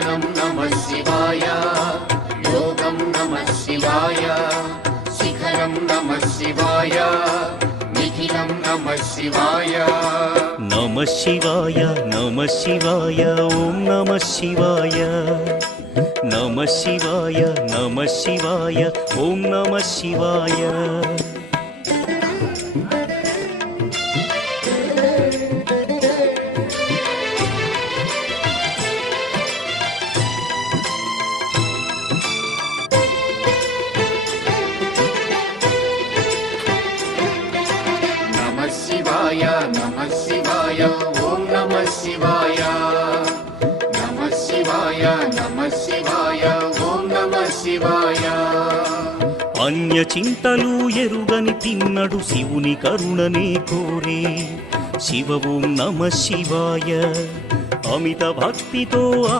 ध्यानं नमः शिवाय योगं नमः शिवाय शिखरं नमः शिवाय निखिलं नमः शिवाय नमः शिवाय नमः शिवाय ओम नमः शिवाय नमः शिवाय नमः शिवाय ओम नमः शिवाय नमः शिवाय ओम नमः शिवाय नमः शिवाय नमः शिवाय ओम नमः शिवाय अन्य చింతలు ఎరుగని తిన్నడు శివుని కరుణనే కోరే శివ ఓం నమః శివాయ అమిత భక్తితో